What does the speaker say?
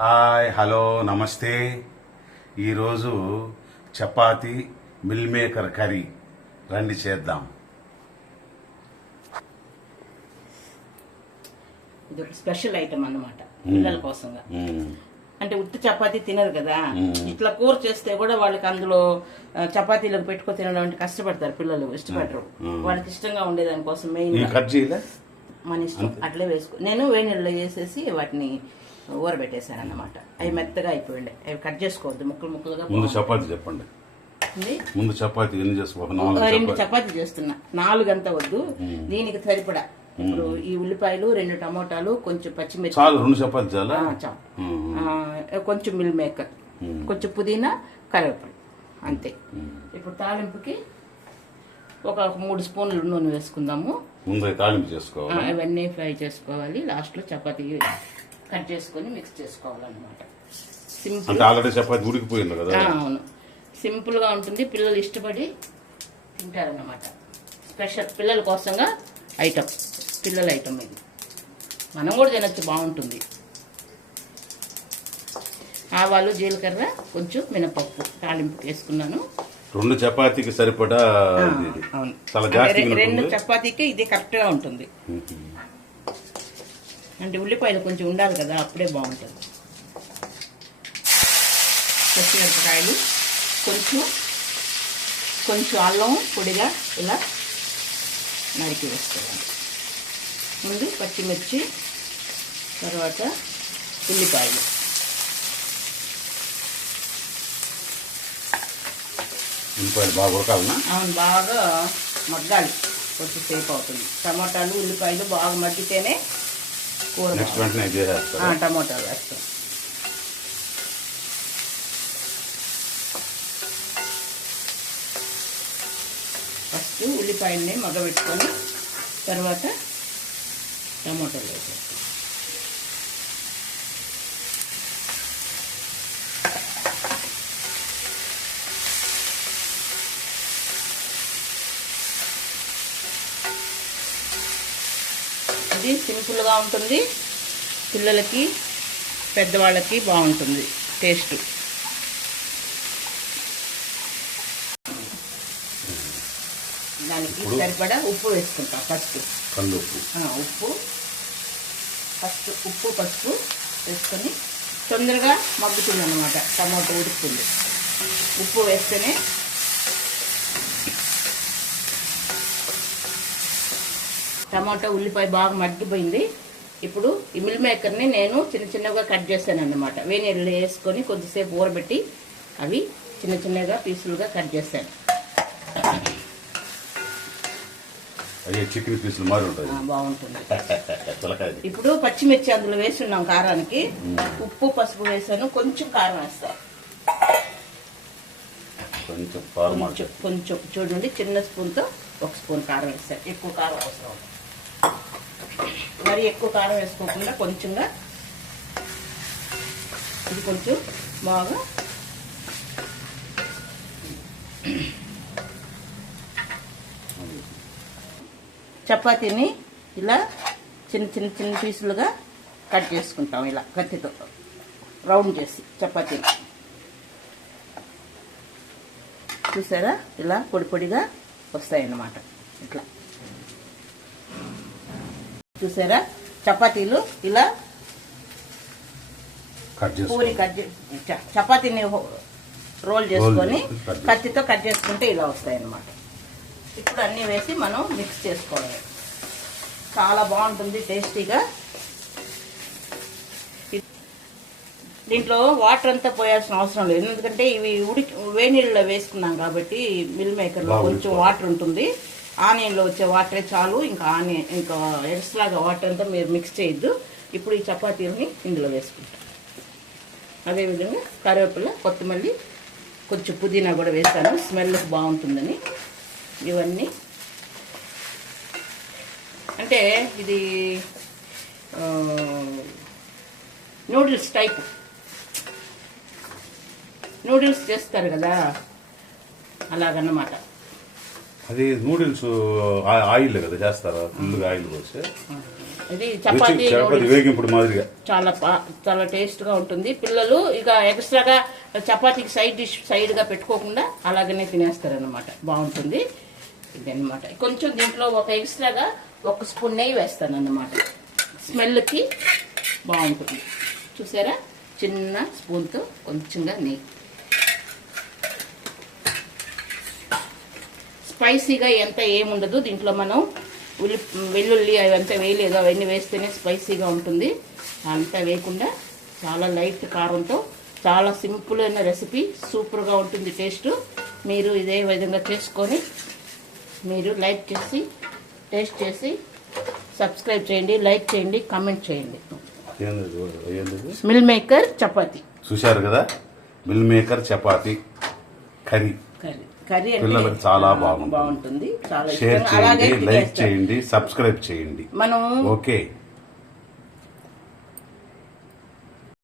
Hi hello నమస్తే. ఈరోజు chapati meal maker curry రండి చేద్దాం. ఇది ఒక స్పెషల్ ఐటమ్ అన్నమాట పిల్లల కోసంగా. అంటే ఉత్తి చపాతీ తినరు కదా, ఇట్లా కూర చేస్తే కూడా వాళ్ళకి అందులో చపాతీలకు పెట్టుకొని తినడం అంటే కష్టపడతారు పిల్లలు, ఇష్టపడరు. వాళ్ళకి ఇష్టంగా ఉండేదానికోసం మెయిన్ మన ఇష్టం అట్లే వేసుకో. నేను వేడి నీళ్ళలో వేసేసి వాటిని ఊరబెట్టేశాను అన్నమాట. అవి మెత్తగా అయిపోయింది. అవి కట్ చేసుకోవద్దు, ముక్కలు ముక్కలుగా. ముందు చపాతీ చెప్పండి. ముందు చపాతీ ఎన్ని చేసుకోవాలి? 2 చపాతీ చేస్తున్నా, 4 అంతా వద్దు. దీనికి సరిపడా ఇప్పుడు ఈ ఉల్లిపాయలు, 2 టమోటాలు, కొంచెం పచ్చిమిర్చి. చాలు 2 చపాతీ చాలా. కొంచెం మిల్ మేకర్, కొంచెం పుదీనా, కరివేపాకు, అంతే. ఇప్పుడు తాలింపుకి ఒక 3 స్పూన్లు నూనె వేసుకుందాము. ముందు తాలింపు చేసుకోవాలి, ఇవన్నీ ఫ్రై చేసుకోవాలి. లాస్ట్ లో చపాతీ కట్ చేసుకొని మిక్స్ చేసుకోవాలన్నమాట. సింపుల్. ఆల్రెడీ చపాతీ ఉడికిపోయింది కదా. అవును, సింపుల్ గా ఉంటుంది. పిల్లలు ఇష్టపడి తింటారన్నమాట. స్పెషల్ పిల్లల కోసంగా ఐటమ్, పిల్లల ఐటమ్ ఇది. మనం కూడా తినచ్చు, బాగుంటుంది. ఆవాలు, జీలకర్ర, కొంచెం మినపప్పు తాలింపు వేసుకున్నాను. 2 చపాతీకి సరిపడా. 2 చపాతీకి ఇది కరెక్ట్ గా ఉంటుంది. అంటే ఉల్లిపాయలు కొంచెం ఉండాలి కదా, అప్పుడే బాగుంటుంది. పచ్చిమిరపకాయలు, కొంచెం అల్లం పొడిగా ఇలా నరికి వేసుకోవాలి. ముందు పచ్చిమిర్చి, తర్వాత ఉల్లిపాయలు. ఉల్లిపాయలు బాగా ఉడకాలనా? అవును, బాగా మగ్గాలి, కొంచెం సేపు అవుతుంది. టమాటాలు, ఉల్లిపాయలు బాగా మగ్గితేనే కూర. టమాటాలు వేస్తాం. ఫస్ట్ ఉల్లిపాయల్ని మగ్గబెట్టుకొని తర్వాత టమాటాలు వేసేస్తాం. ఇది సింపుల్గా ఉంటుంది, పిల్లలకి పెద్దవాళ్ళకి బాగుంటుంది టేస్ట్. దానికి సరిపడా ఉప్పు వేసుకుంటాం ఫస్ట్. ఉప్పు పసుపు వేసుకొని తొందరగా మగ్గుతుంది అన్నమాట. టమాటో ఉడుకుతుంది. ఉప్పు వేస్తేనే. టమాటో, ఉల్లిపాయ బాగా మగ్గిపోయింది. ఇప్పుడు ఈ మిల్ మేకర్ని నేను చిన్నగా కట్ చేశాను అన్నమాట. వేనీళ్ళు వేసుకొని కొద్దిసేపు ఊరబెట్టి అవి చిన్నగా పీసులుగా కట్ చేశాను. చికెన్ పీసులు మారి ఉంటాయి, బాగుంటుంది. ఇప్పుడు పచ్చిమిర్చి అందులో వేస్తున్నాం కారానికి. ఉప్పు పసుపు వేసాను, కొంచెం కారం వేస్తాను. కొంచెం చూడండి, చిన్న స్పూన్తో 1 స్పూన్ కారం వేస్తాను. ఎక్కువ కారం అవసరం, మరి ఎక్కువ కారం వేసుకోకుండా కొంచెంగా. ఇది కొంచెం బాగా చపాతీని ఇలా చిన్న పీసులుగా కట్ చేసుకుంటాం. ఇలా కత్తితో రౌండ్ చేసి చపాతీని చూసారా, ఇలా పొడిగా వస్తాయన్నమాట. ఇట్లా చూసారా, చపాతీలు ఇలా పూరి చపాతీని రోల్ చేసుకొని కత్తితో కట్ చేసుకుంటే ఇలా వస్తాయన్నమాట. ఇప్పుడు అన్నీ వేసి మనం మిక్స్ చేసుకోవాలి. చాలా బాగుంటుంది, టేస్టీగా. దీంట్లో వాటర్ అంతా పోయాల్సిన అవసరం లేదు, ఎందుకంటే ఇవి వేనీళ్ళలో వేసుకున్నాం కాబట్టి మిల్ మేకర్లో కొంచెం వాటర్ ఉంటుంది. ఆనియన్లో వచ్చే వాటరే చాలు. ఇంకా ఎక్స్ట్రాగా వాటర్ అంతా మీరు మిక్స్ చేయొద్దు. ఇప్పుడు ఈ చపాతీలని ఇందులో వేసుకుంటాం. అదేవిధంగా కరివేపాకు, కొత్తిమల్లి, కొంచెం పుదీనా కూడా వేస్తాను, స్మెల్ బాగుంటుందని. ఇవన్నీ అంటే ఇది నూడిల్స్ టైప్, నూడిల్స్ చేస్తారు కదా, అలాగన్నమాట. అది నూడిల్స్ ఆయిల్ కదా చేస్తారా ఫుల్గా ఆయిల్ పోసి ఇది చపాతీ చపాతీ వేగింపుడు మాదిరిగా చాలా టేస్ట్ గా ఉంటుంది. పిల్లలు ఇక ఎక్స్ట్రాగా చపాతీకి సైడ్ డిష్ సైడ్ గా పెట్టుకోకుండా అలాగనే తినేస్తారనమాట. బాగుంటుంది ఇది అనమాట. కొంచెం దీంట్లో ఒక ఎక్స్ట్రాగా 1 స్పూన్ నెయ్యి వేస్తాను అన్నమాట. స్మెల్కి బాగుంటుంది. చూసారా, చిన్న స్పూన్తో కొంచెంగా నెయ్యి. స్పైసీగా ఎంత ఏముండదు దీంట్లో. మనం వెల్లుల్లి అవంతా వేయలేదు, అవన్నీ వేస్తేనే స్పైసీగా ఉంటుంది. అంతా వేయకుండా చాలా లైట్ కారంతో చాలా సింపుల్ అయిన రెసిపీ, సూపర్గా ఉంటుంది టేస్ట్. మీరు ఇదే విధంగా చేసుకొని మీరు లైక్ చేసి టేస్ట్ చేసి సబ్స్క్రైబ్ చేయండి, లైక్ చేయండి, కామెంట్ చేయండి. మిల్ మేకర్ చపాతీ చూశారు కదా, మిల్ మేకర్ చపాతీ కర్రీ పిల్లలకు చాలా బాగుంటుంది. చాలా షేర్ చేయండి, లైక్ చేయండి, సబ్స్క్రైబ్ చేయండి. మనం ఓకే.